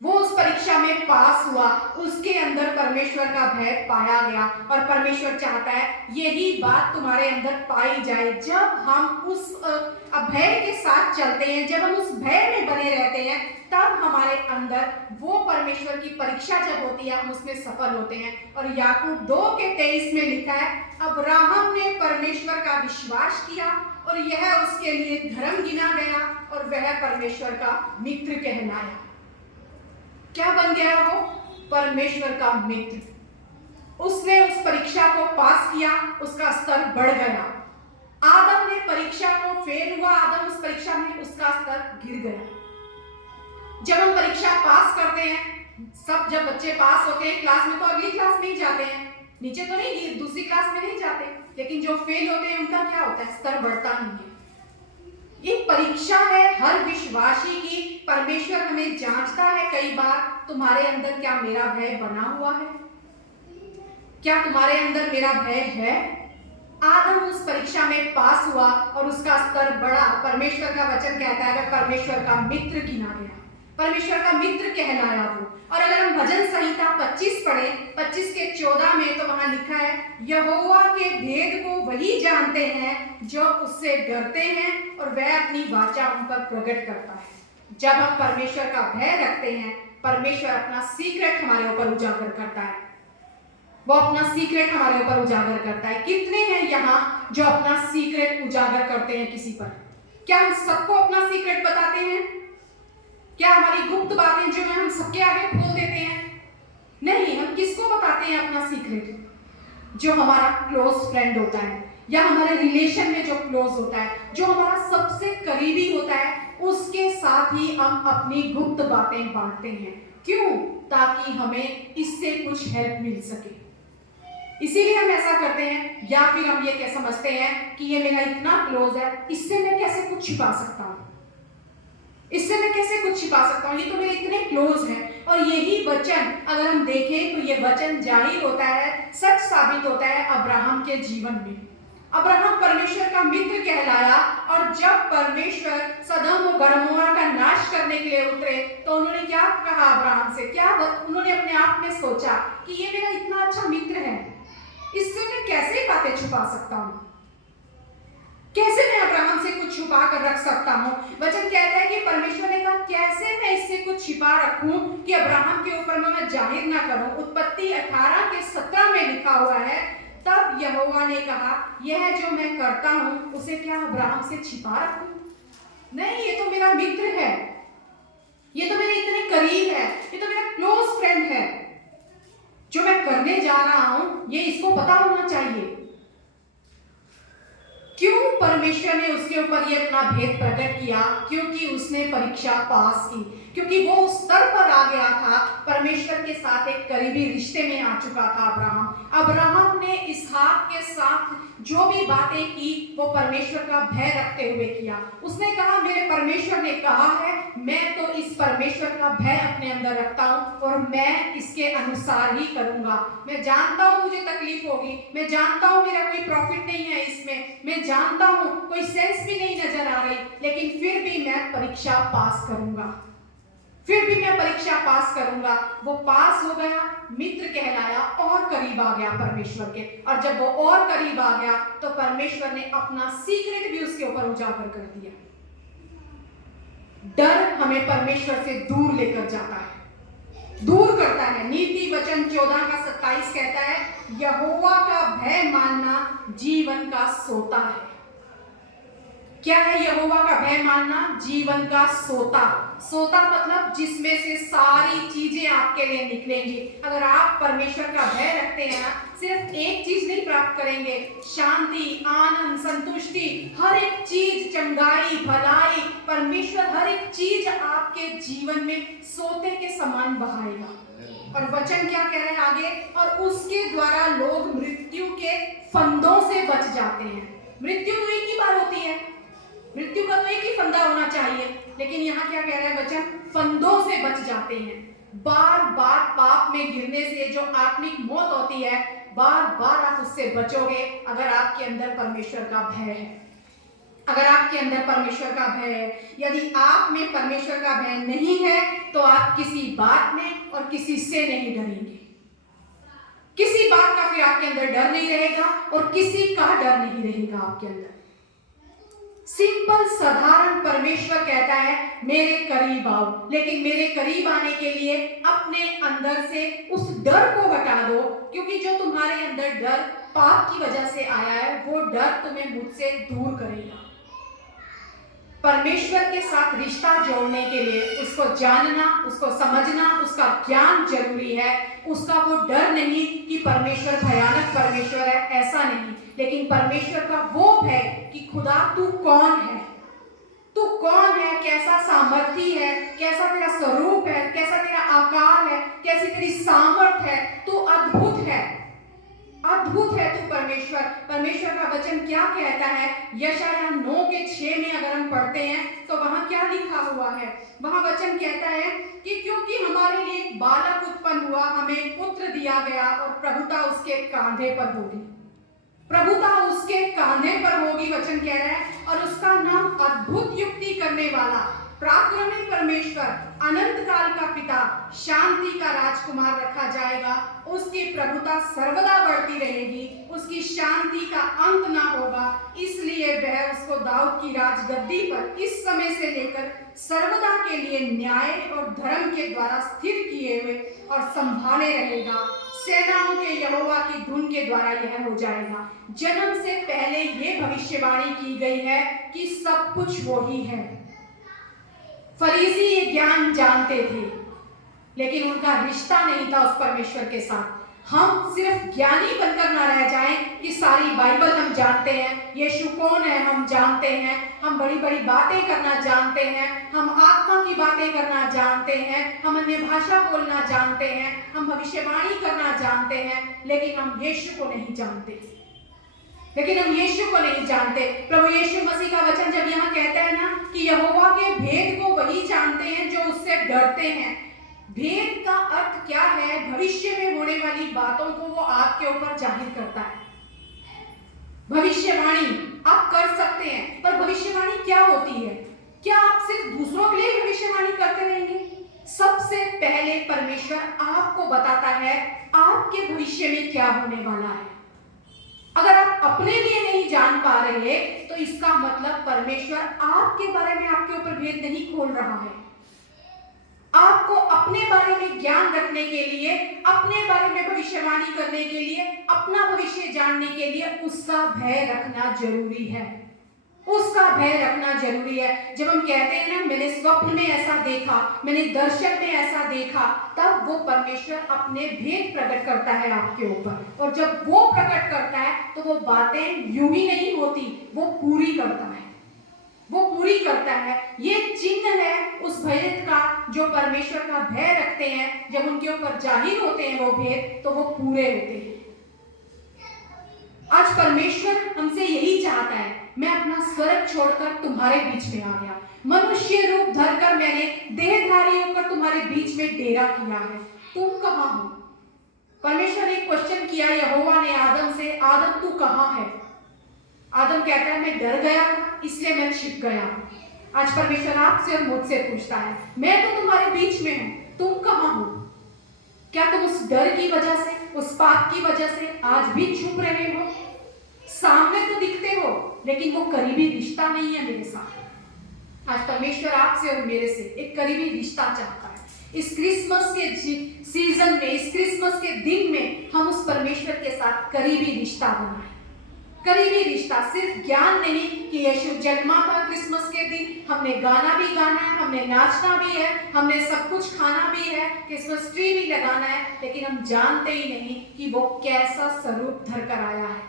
वो उस परीक्षा में पास हुआ, उसके अंदर परमेश्वर का भय पाया गया। और परमेश्वर चाहता है यही बात तुम्हारे अंदर पाई जाए। जब हम उस अभय के साथ चलते हैं, जब हम उस भय में बने रहते हैं, तब हमारे अंदर वो परमेश्वर की परीक्षा जब होती है हम उसमें सफल होते हैं। और याकूब 2:23 में लिखा है, अब्राहम ने परमेश्वर का विश्वास किया और यह उसके लिए धर्म गिना गया और वह परमेश्वर का मित्र कहलाया। क्या बन गया वो? परमेश्वर का मित्र। उसने उस परीक्षा को पास किया, उसका स्तर बढ़ गया। आदम ने परीक्षा को फेल हुआ, आदम उस परीक्षा में उसका स्तर गिर गया। जब हम परीक्षा पास करते हैं, सब जब बच्चे पास होते हैं क्लास में तो अगली क्लास में ही जाते हैं, नीचे तो नहीं, दूसरी क्लास में नहीं जाते। लेकिन जो फेल होते हैं उनका क्या होता है? स्तर बढ़ता नहीं है। ये परीक्षा है हर विश्वासी की। परमेश्वर हमें जांचता है कई बार, तुम्हारे अंदर क्या मेरा भय बना हुआ है? क्या तुम्हारे अंदर मेरा भय है? आदम उस परीक्षा में पास हुआ और उसका स्तर बढ़ा। परमेश्वर का वचन कहता है वह परमेश्वर का मित्र गिना गया, परमेश्वर का मित्र कहलाया वो। और अगर हम भजन संहिता 25 पढ़े, 25:14 में, तो वहां लिखा है, यहोवा के भेद को वही जानते हैं जो उससे डरते हैं और वह अपनी वाचा उन पर प्रकट करता है। जब हम परमेश्वर का भय रखते हैं, परमेश्वर अपना सीक्रेट हमारे ऊपर उजागर करता है, वो अपना सीक्रेट हमारे ऊपर उजागर करता है। कितने हैं यहाँ जो अपना सीक्रेट उजागर करते हैं किसी पर? क्या हम सबको अपना सीक्रेट बताते हैं? क्या हमारी गुप्त बातें जो है हम सबके आगे खोल देते हैं? नहीं, हम किसको बताते हैं अपना सीक्रेट? जो हमारा क्लोज फ्रेंड होता है या हमारे रिलेशन में जो क्लोज होता है, जो हमारा सबसे करीबी होता है, उसके साथ ही हम अपनी गुप्त बातें बांटते हैं। क्यों? ताकि हमें इससे कुछ हेल्प मिल सके, इसीलिए हम ऐसा करते हैं। या फिर हम ये क्या समझते हैं कि ये मेरा इतना क्लोज है, इससे मैं कैसे कुछ छिपा सकता हूँ, इससे मैं कैसे कुछ छिपा सकता हूँ, ये तो मेरे इतने क्लोज है। और यही वचन अगर हम देखें तो ये वचन जाहिर होता है, सच साबित होता है अब्राहम के जीवन में। अब्राहम परमेश्वर का मित्र कहलाया, और जब परमेश्वर सदम और गमोरा का नाश करने के लिए उतरे तो उन्होंने क्या कहा अब्राहम से? क्या उन्होंने अपने आप में सोचा कि ये मेरा इतना अच्छा मित्र है, इससे मैं कैसे बातें छुपा सकता हूँ, कैसे मैं अब्राहम से कुछ छुपा कर रख सकता हूँ? वचन कहता है कि परमेश्वर ने कहा, कैसे मैं इससे कुछ छिपा रखूं कि अब्राहम के ऊपर मैं जाहिर ना करूं। उत्पत्ति 18:17 में लिखा हुआ है, तब यहोवा ने कहा, यह जो मैं करता हूं उसे क्या अब्राहम से छिपा रखूं? नहीं, ये तो मेरा मित्र है, ये तो मेरे इतने करीब है, ये तो मेरा क्लोज फ्रेंड है। जो मैं करने जा रहा हूं ये इसको पता होना चाहिए। क्यों परमेश्वर ने उसके ऊपर ये अपना भेद प्रकट किया? क्योंकि उसने परीक्षा पास की, क्योंकि वो उस स्तर पर आ गया था, परमेश्वर के साथ एक करीबी रिश्ते में आ चुका था अब्राहम। अब्राहम ने इसहाक के साथ जो भी बातें की वो परमेश्वर का भय रखते हुए किया। उसने कहा, मेरे परमेश्वर ने कहा है, मैं तो इस परमेश्वर का भय अपने अंदर रखता हूं और मैं इसके अनुसार ही करूंगा। मैं जानता हूं मुझे तकलीफ होगी, मैं जानता हूं मेरा कोई प्रॉफिट नहीं है इसमें, मैं जानता हूं कोई सेंस भी नहीं नजर आ रही, लेकिन फिर भी मैं परीक्षा पास करूंगा, फिर भी मैं परीक्षा पास करूंगा। वो पास हो गया, मित्र कहलाया और करीब आ गया परमेश्वर के। और जब वो और करीब आ गया तो परमेश्वर ने अपना सीक्रेट भी उसके ऊपर उजागर कर दिया। डर हमें परमेश्वर से दूर लेकर जाता है, दूर करता है। नीति वचन 14:27 कहता है, यहोवा का भय मानना जीवन का सोता है। क्या है यहोवा का भय मानना? जीवन का सोता। सोता मतलब जिसमें से सारी चीजें आपके लिए निकलेंगी। अगर आप परमेश्वर का भय रखते हैं ना, सिर्फ एक चीज नहीं प्राप्त करेंगे, शांति, आनंद, संतुष्टि, हर एक चीज, चंगाई, भलाई, परमेश्वर हर एक चीज आपके जीवन में सोते के समान बहाएगा। और वचन क्या कह रहे हैं आगे? और उसके द्वारा लोग मृत्यु के फंदों से बच जाते हैं। मृत्यु तो एक ही बार होती है, मृत्यु का तो एक ही फंदा होना चाहिए, लेकिन यहाँ क्या कह रहा है वचन? फंदों से बच जाते हैं। बार बार पाप में गिरने से जो आत्मिक मौत होती है, बार बार आप उससे बचोगे अगर आपके अंदर परमेश्वर का भय है। अगर आपके अंदर परमेश्वर का भय है, यदि आप में परमेश्वर का भय नहीं है तो आप किसी बात में और किसी से नहीं डरेंगे। किसी बात का फिर आपके अंदर डर नहीं रहेगा और किसी का डर नहीं रहेगा आपके अंदर। सिंपल साधारण परमेश्वर कहता है, मेरे करीब आओ, लेकिन मेरे करीब आने के लिए अपने अंदर से उस डर को हटा दो, क्योंकि जो तुम्हारे अंदर डर पाप की वजह से आया है, वो डर तुम्हें मुझसे दूर करेगा। परमेश्वर के साथ रिश्ता जोड़ने के लिए उसको जानना, उसको समझना, उसका ज्ञान जरूरी है। उसका वो डर नहीं कि परमेश्वर भयानक परमेश्वर है, ऐसा नहीं, लेकिन परमेश्वर का वो भय कि खुदा तू कौन है, तू कौन है, कैसा सामर्थी है, कैसा तेरा स्वरूप है, कैसा तेरा आकार है, कैसी तेरी सामर्थ है, तू अद्भुत है, अद्भुत है तू परमेश्वर। परमेश्वर का वचन क्या कहता है? यशायाह 9:6 में अगर हम पढ़ते हैं तो वहां क्या लिखा हुआ है? वहां वचन कहता है कि क्योंकि हमारे लिए एक बालक उत्पन्न हुआ, हमें पुत्र दिया गया और प्रभुता उसके कांधे पर होगी, प्रभुता उसके कांधे पर होगी, वचन कह रहा है। और उसका नाम अद्भुत युक्ति करने वाला, पराक्रमी परमेश्वर, अनंत काल का पिता, शांति का राजकुमार रखा जाएगा। उसकी प्रभुता सर्वदा बढ़ती रहेगी, उसकी शांति का अंत ना होगा। इसलिए वह उसको दाऊद की राजगद्दी पर इस समय से लेकर सर्वदा के लिए न्याय और धर्म के द्वारा स्थिर किए हुए और संभाले रहेगा। सेनाओं के यहोवा की धुन के द्वारा यह हो जाएगा। जन्म से पहले ये भविष्यवाणी की गई है कि सब कुछ वो ही है। फरीसी ये ज्ञान जानते थे, लेकिन उनका रिश्ता नहीं था उस परमेश्वर के साथ। हम सिर्फ ज्ञानी बनकर ना रह जाएं कि सारी बाइबल हम जानते हैं, यीशु कौन है हम जानते हैं, हम बड़ी बड़ी बातें करना जानते हैं, हम आत्मा की बातें करना जानते हैं, हम अन्य भाषा बोलना जानते हैं, हम भविष्यवाणी करना जानते हैं, लेकिन हम यीशु को नहीं जानते। लेकिन हम यीशु को नहीं जानते। प्रभु यीशु मसीह का वचन जब यहाँ कहता है ना कि यहोवा के भेद को वही जानते हैं जो उससे डरते हैं। भेद का अर्थ क्या है? भविष्य में होने वाली बातों को वो आपके ऊपर जाहिर करता है। भविष्यवाणी आप कर सकते हैं, पर भविष्यवाणी क्या होती है? क्या आप सिर्फ दूसरों के लिए भविष्यवाणी करते रहेंगे? सबसे पहले परमेश्वर आपको बताता है आपके भविष्य में क्या होने वाला है। अगर आप अपने लिए नहीं जान पा रहे तो इसका मतलब परमेश्वर आपके बारे में आपके ऊपर भेद नहीं खोल रहा है। आपको अपने बारे में ज्ञान रखने के लिए, अपने बारे में भविष्यवाणी करने के लिए, अपना भविष्य जानने के लिए उसका भय रखना जरूरी है। उसका भय रखना जरूरी है। जब हम कहते हैं ना मैंने स्वप्न में ऐसा देखा, मैंने दर्शन में ऐसा देखा, तब वो परमेश्वर अपने भेद प्रकट करता है आपके ऊपर। और जब वो प्रकट करता है तो वो बातें यूं ही नहीं होती, वो पूरी करता है, वो पूरी करता है। ये चिन्ह है उस भेद का जो परमेश्वर का भय रखते हैं। जब उनके ऊपर जाहिर होते हैं वो भेद तो वो पूरे होते हैं। आज परमेश्वर हमसे यही चाहता है, मैं अपना स्वर्ग छोड़कर तुम्हारे बीच में आ गया, मनुष्य रूप धरकर मैंने देहधारी होकर तुम्हारे बीच में डेरा किया है, तुम कहां हो? परमेश्वर ने क्वेश्चन किया यहोवा ने आदम से, आदम तू कहां है? आदम कहता है मैं डर गया इसलिए मैं छिप गया। आज परमेश्वर आपसे और मुझसे पूछता है, मैं तो तुम्हारे बीच में हूं, तुम कहां हो? क्या तुम उस डर की वजह से, उस पाप की वजह से आज भी छुप रहे हो? सामने तो दिखते हो लेकिन वो करीबी रिश्ता नहीं है मेरे साथ। आज परमेश्वर आपसे और मेरे से एक करीबी रिश्ता चाहता है। इस क्रिसमस के सीजन में, इस क्रिसमस के दिन में हम उस परमेश्वर के साथ करीबी रिश्ता बनाएं। करीबी रिश्ता, सिर्फ ज्ञान नहीं कि यीशु जन्मा था क्रिसमस के दिन, हमने गाना भी गाना है, हमने नाचना भी है, हमने सब कुछ खाना भी है, क्रिसमस ट्री भी लगाना है, लेकिन हम जानते ही नहीं कि वो कैसा स्वरूप धर कर आया है,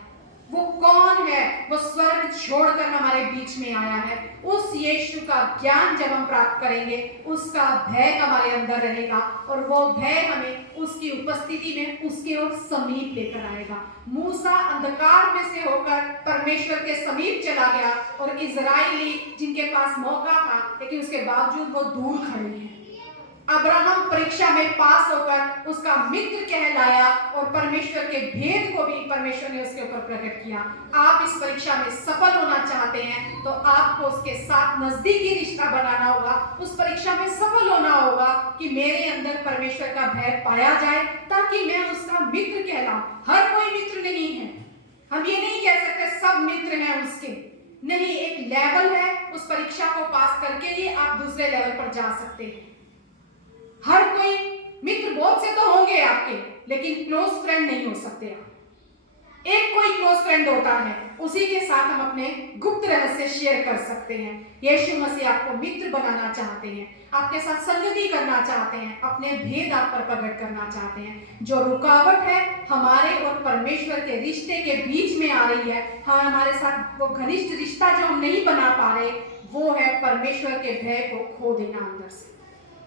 वो कौन है, वो स्वर्ग छोड़कर हमारे बीच में आया है। उस यीशु का ज्ञान जब हम प्राप्त करेंगे, उसका भय हमारे अंदर रहेगा और वो भय हमें उसकी उपस्थिति में उसके ओर समीप लेकर आएगा। मूसा अंधकार में से होकर परमेश्वर के समीप चला गया और इजराइली जिनके पास मौका था लेकिन उसके बावजूद वो दूर खड़े हैं। अब्राहम परीक्षा में पास होकर उसका मित्र कहलाया और परमेश्वर के भेद को भी परमेश्वर ने उसके ऊपर प्रकट किया। आप इस परीक्षा में सफल होना चाहते हैं तो आपको उसके साथ नजदीकी रिश्ता बनाना होगा, उस परीक्षा में सफल होना होगा कि मेरे अंदर परमेश्वर का भय पाया जाए ताकि मैं उसका मित्र कहलाऊं। हर कोई मित्र नहीं है, हम ये नहीं कह सकते सब मित्र हैं उसके, नहीं, एक लेवल है, उस परीक्षा को पास करके ही आप दूसरे लेवल पर जा सकते हैं। हर कोई मित्र बहुत से तो होंगे आपके, लेकिन क्लोज फ्रेंड नहीं हो सकते आप। एक कोई क्लोज फ्रेंड होता है, उसी के साथ हम अपने गुप्त रहस्य शेयर कर सकते हैं। यीशु मसीह आपको मित्र बनाना चाहते हैं, आपके साथ संगति करना चाहते हैं, अपने भेद आप पर प्रकट करना चाहते हैं। जो रुकावट है हमारे और परमेश्वर के रिश्ते के बीच में आ रही है, हाँ, हमारे साथ वो घनिष्ठ रिश्ता जो हम नहीं बना पा रहे, वो है परमेश्वर के भय को खो देना अंदर से।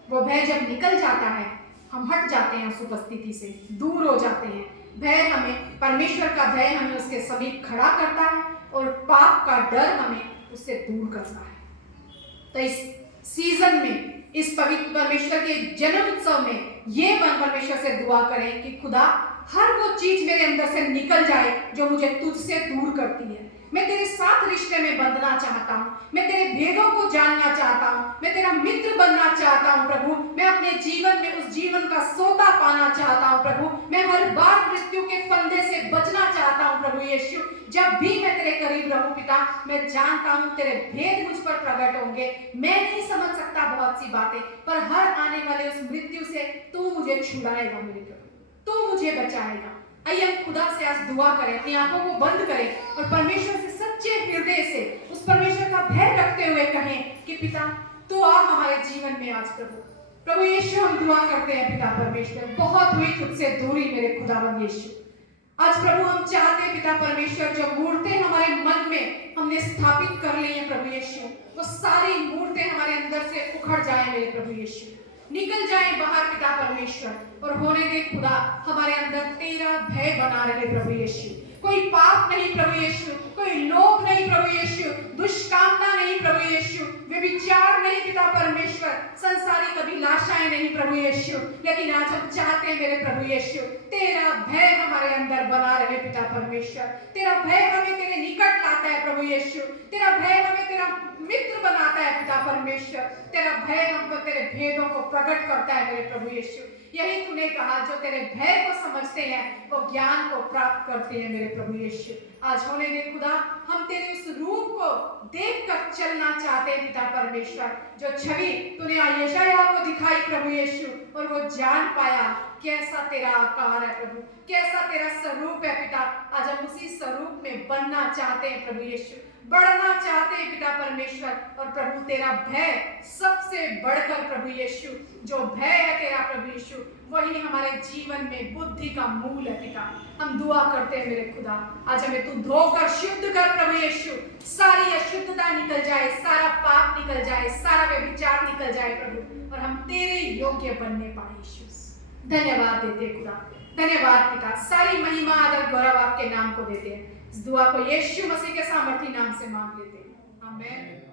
वो भय जब निकल जाता है, हम हट जाते हैं उस उपस्थिति से, दूर हो जाते हैं। भय हमें, परमेश्वर का भय हमें उसके समीप खड़ा करता है और पाप का डर हमें उससे दूर करता है। तो इस सीजन में, इस पवित्र परमेश्वर के जन्म उत्सव में ये परमेश्वर से दुआ करें कि खुदा हर वो चीज मेरे अंदर से निकल जाए जो मुझे तुझसे दूर करती है। मैं तेरे साथ रिश्ते में बंधना चाहता हूँ, मैं तेरे भेदों को जानना चाहता हूँ, मैं तेरा मित्र बनना चाहता हूँ प्रभु। मैं अपने जीवन में उस जीवन का सोता पाना चाहता हूँ प्रभु। मैं हर बार मृत्यु के फंदे से बचना चाहता हूँ प्रभु यीशु। जब भी मैं तेरे करीब रहूं पिता, मैं जानता हूँ तेरे भेद मुझ पर प्रकट होंगे। मैं नहीं समझ सकता बहुत सी बातें, पर हर आने वाले उस मृत्यु से तू मुझे छुड़ाएगा मेरे प्रभु, तू मुझे बचाएगा। आइए हम खुदा से आज दुआ करें, अपनी आंखों को बंद करें और परमेश्वर से सच्चे हृदय से उस परमेश्वर का भय रखते हुए कहें कि पिता तू आ हमारे जीवन में आज प्रभु। प्रभु यीशु हम दुआ करते हैं पिता परमेश्वर, बहुत हुई तुझसे दूरी मेरे खुदावंद यीशु। आज प्रभु हम चाहते हैं पिता परमेश्वर, जो मूर्तें हमारे मन में हमने स्थापित कर ली है प्रभु यीशु, वो सारी मूर्तें हमारे अंदर से उखड़ जाए मेरे प्रभु यीशु, निकल जाए बाहर पिता परमेश्वर, और होने दे खुदा हमारे अंदर तेरा भय बना रहे प्रभु यीशु। कोई पाप नहीं प्रभु यीशु, कोई लोभ नहीं प्रभु यीशु, दुष्कामना नहीं प्रभु यीशु, व्यभिचार नहीं पिता परमेश्वर, संसारिक अभिलाषाएं नहीं प्रभु यीशु। लेकिन आज हम चाहते हैं मेरे प्रभु यीशु, तेरा भय हमारे अंदर बना रहे पिता परमेश्वर। तेरा भय हमें तेरे निकट लाता है प्रभु यीशु, तेरा भय हमें तेरा मित्र बनाता है पिता परमेश्वर। तेरा भय हमको तेरे भेदों को प्रकट करता है मेरे प्रभु यीशु। यही तूने कहा, जो तेरे भय को समझते हैं वो ज्ञान को प्राप्त करते हैं मेरे प्रभु यीशु। आज होने दे खुदा, हम तेरे उस रूप को देखकर चलना चाहते हैं पिता परमेश्वर, जो छवि तूने यशायाह को दिखा दिखाई प्रभु यीशु, और वो जान पाया कैसा तेरा आकार है प्रभु, कैसा तेरा स्वरूप है पिता। आज हम उसी स्वरूप में बनना चाहते हैं प्रभु यीशु, बढ़ना चाहते हैं पिता परमेश्वर। और प्रभु तेरा भय सबसे बढ़कर प्रभु यीशु, जो भय है तेरा प्रभु यीशु, वही हमारे जीवन में बुद्धि का मूल है पिता। हम दुआ करते हैं मेरे खुदा, आज हमें तू धोकर शुद्ध कर प्रभु यीशु, सारी अशुद्धता निकल जाए, सारा पाप निकल जाए, सारा व्यभिचार निकल जाए प्रभु, और हम तेरे योग्य बनने पाए यीशु। धन्यवाद देते खुदा, धन्यवाद पिता। सारी महिमा आदर गौरव आपके नाम को देते हैं। इस दुआ को यीशु मसीह के सामर्थी नाम से मांग लेते हैं, आमीन।